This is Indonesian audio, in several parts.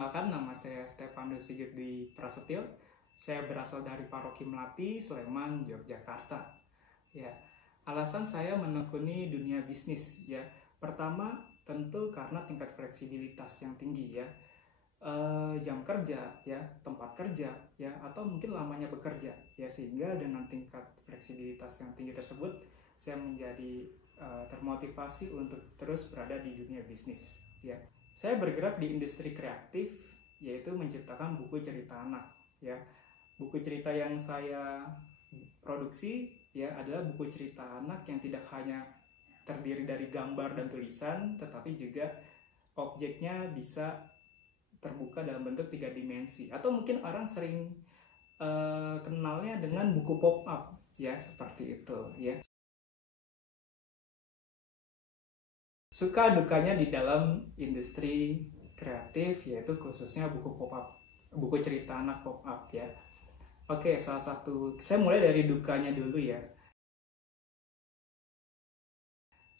Perkenalkan, nama saya Stefanus Sigit Dwi Prasetyo. Saya berasal dari Paroki Melati, Sleman, Yogyakarta. Ya, alasan saya menekuni dunia bisnis ya. Pertama, tentu karena tingkat fleksibilitas yang tinggi ya. Jam kerja ya, tempat kerja ya, atau mungkin lamanya bekerja ya, sehingga dengan tingkat fleksibilitas yang tinggi tersebut saya menjadi termotivasi untuk terus berada di dunia bisnis ya. Saya bergerak di industri kreatif, yaitu menciptakan buku cerita anak ya. Buku cerita yang saya produksi ya adalah buku cerita anak yang tidak hanya terdiri dari gambar dan tulisan, tetapi juga objeknya bisa terbuka dalam bentuk 3 dimensi, atau mungkin orang sering kenalnya dengan buku pop-up ya, seperti itu ya. Suka dukanya di dalam industri kreatif, yaitu khususnya buku pop-up, buku cerita anak pop-up ya. Oke, salah satu, saya mulai dari dukanya dulu ya.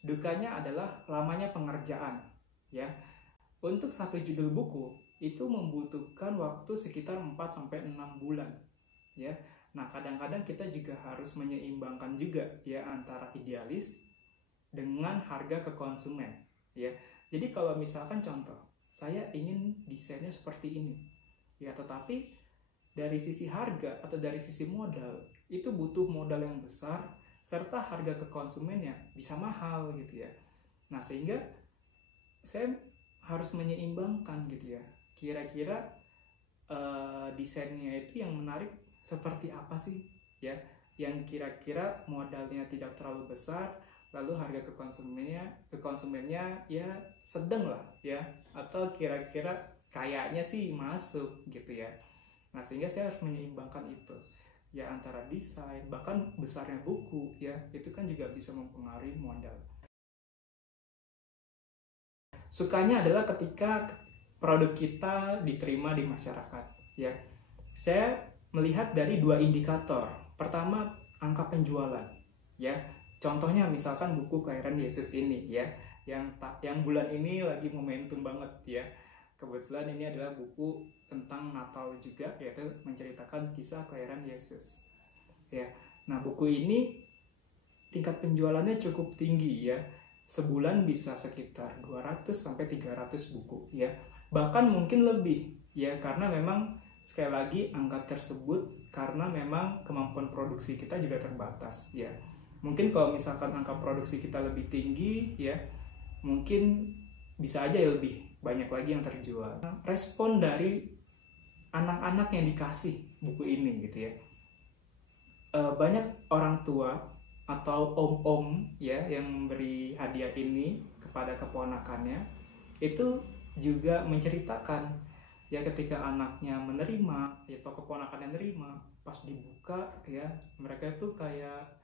Dukanya adalah lamanya pengerjaan ya. Untuk satu judul buku itu membutuhkan waktu sekitar 4-6 bulan ya. Nah, kadang-kadang kita juga harus menyeimbangkan juga ya antara idealis dengan harga ke konsumen ya. Jadi kalau misalkan contoh, saya ingin desainnya seperti ini ya, tetapi dari sisi harga atau dari sisi modal itu butuh modal yang besar, serta harga ke konsumennya bisa mahal gitu ya. Nah, sehingga saya harus menyeimbangkan gitu ya, kira-kira desainnya itu yang menarik seperti apa sih ya, yang kira-kira modalnya tidak terlalu besar, lalu harga ke konsumennya ya sedang lah ya, atau kira-kira kayaknya sih masuk gitu ya. Nah, sehingga saya harus menyeimbangkan itu ya, antara desain, bahkan besarnya buku ya, itu kan juga bisa mempengaruhi modal. Sukanya adalah ketika produk kita diterima di masyarakat ya. Saya melihat dari 2 indikator. Pertama, angka penjualan ya. Contohnya misalkan buku Kelahiran Yesus ini ya, yang bulan ini lagi momentum banget ya. Kebetulan ini adalah buku tentang Natal juga, yaitu menceritakan kisah kelahiran Yesus ya. Nah, buku ini tingkat penjualannya cukup tinggi ya. Sebulan bisa sekitar 200-300 buku ya. Bahkan mungkin lebih ya, karena memang sekali lagi angka tersebut karena memang kemampuan produksi kita juga terbatas ya. Mungkin kalau misalkan angka produksi kita lebih tinggi ya, mungkin bisa aja lebih banyak lagi yang terjual. Respon dari anak-anak yang dikasih buku ini gitu ya, banyak orang tua atau om-om ya yang memberi hadiah ini kepada keponakannya, itu juga menceritakan ya, ketika anaknya menerima ya, atau keponakannya menerima, pas dibuka ya, mereka itu kayak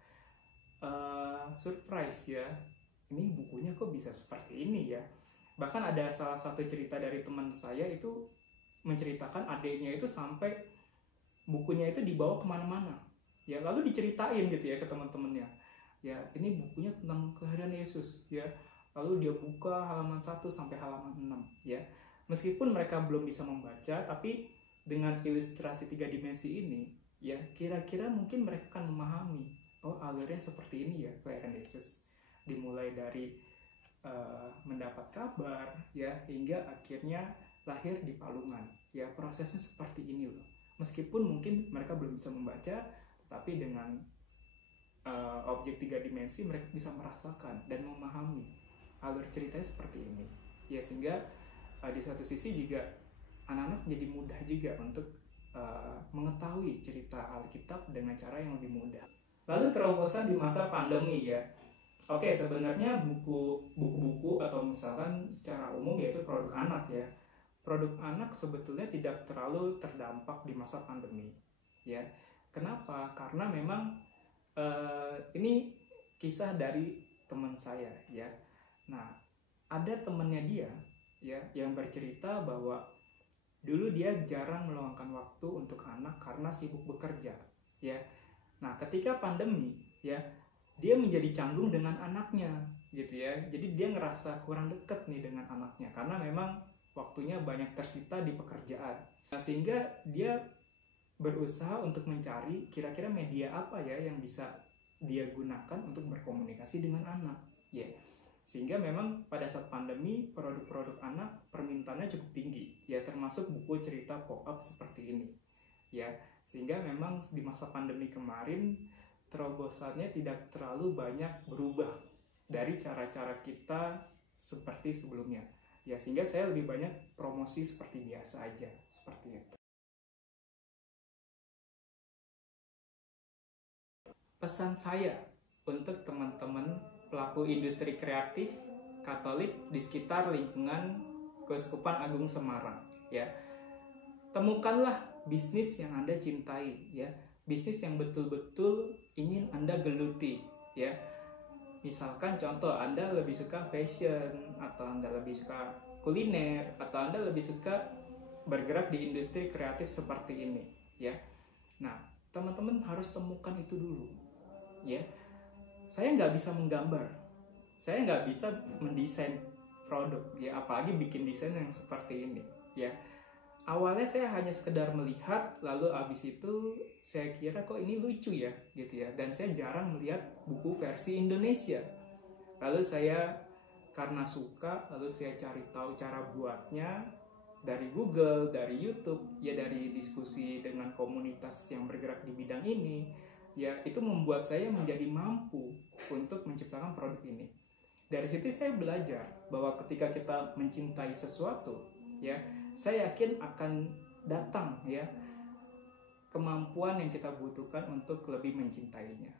surprise ya, ini bukunya kok bisa seperti ini ya. Bahkan ada salah satu cerita dari teman saya itu menceritakan adiknya itu sampai bukunya itu dibawa kemana-mana ya, lalu diceritain gitu ya ke teman-temannya ya, ini bukunya tentang kelahiran Yesus ya, lalu dia buka halaman 1 sampai halaman 6 ya. Meskipun mereka belum bisa membaca, tapi dengan ilustrasi 3 dimensi ini ya, kira-kira mungkin mereka akan memahami, oh alurnya seperti ini ya kelahiran Yesus, dimulai dari mendapat kabar ya, hingga akhirnya lahir di palungan ya, prosesnya seperti ini loh. Meskipun mungkin mereka belum bisa membaca, tapi dengan objek 3 dimensi mereka bisa merasakan dan memahami alur ceritanya seperti ini ya, sehingga di satu sisi juga anak-anak jadi mudah juga untuk mengetahui cerita Alkitab dengan cara yang lebih mudah. Lalu terobosan di masa pandemi ya. Oke, sebenarnya buku-buku atau misalkan secara umum yaitu produk anak ya. Produk anak sebetulnya tidak terlalu terdampak di masa pandemi ya. Kenapa? Karena memang ini kisah dari teman saya ya. Nah, ada temannya dia ya yang bercerita bahwa dulu dia jarang meluangkan waktu untuk anak karena sibuk bekerja ya. Nah, ketika pandemi ya, dia menjadi canggung dengan anaknya gitu ya. Jadi dia ngerasa kurang deket nih dengan anaknya, karena memang waktunya banyak tersita di pekerjaan. Nah, sehingga dia berusaha untuk mencari kira-kira media apa ya yang bisa dia gunakan untuk berkomunikasi dengan anak, ya. Sehingga memang pada saat pandemi produk-produk anak permintaannya cukup tinggi, ya, termasuk buku cerita pop-up seperti ini, ya. Sehingga memang di masa pandemi kemarin terobosannya tidak terlalu banyak berubah dari cara-cara kita seperti sebelumnya, ya. Sehingga saya lebih banyak promosi seperti biasa aja, seperti itu. Pesan saya untuk teman-teman pelaku industri kreatif Katolik di sekitar lingkungan Keuskupan Agung Semarang, ya. Temukanlah bisnis yang Anda cintai, ya. Bisnis yang betul-betul ingin Anda geluti, ya. Misalkan contoh, Anda lebih suka fashion, atau Anda lebih suka kuliner, atau Anda lebih suka bergerak di industri kreatif seperti ini, ya. Nah, teman-teman harus temukan itu dulu, ya. Saya nggak bisa menggambar, saya nggak bisa mendesain produk, ya, apalagi bikin desain yang seperti ini, ya. Awalnya saya hanya sekedar melihat, lalu abis itu saya kira kok ini lucu ya, gitu ya. Dan saya jarang melihat buku versi Indonesia. Lalu saya karena suka, lalu saya cari tahu cara buatnya dari Google, dari YouTube, ya, dari diskusi dengan komunitas yang bergerak di bidang ini, ya. Itu membuat saya menjadi mampu untuk menciptakan produk ini. Dari situ saya belajar bahwa ketika kita mencintai sesuatu, ya, saya yakin akan datang, ya, kemampuan yang kita butuhkan untuk lebih mencintainya.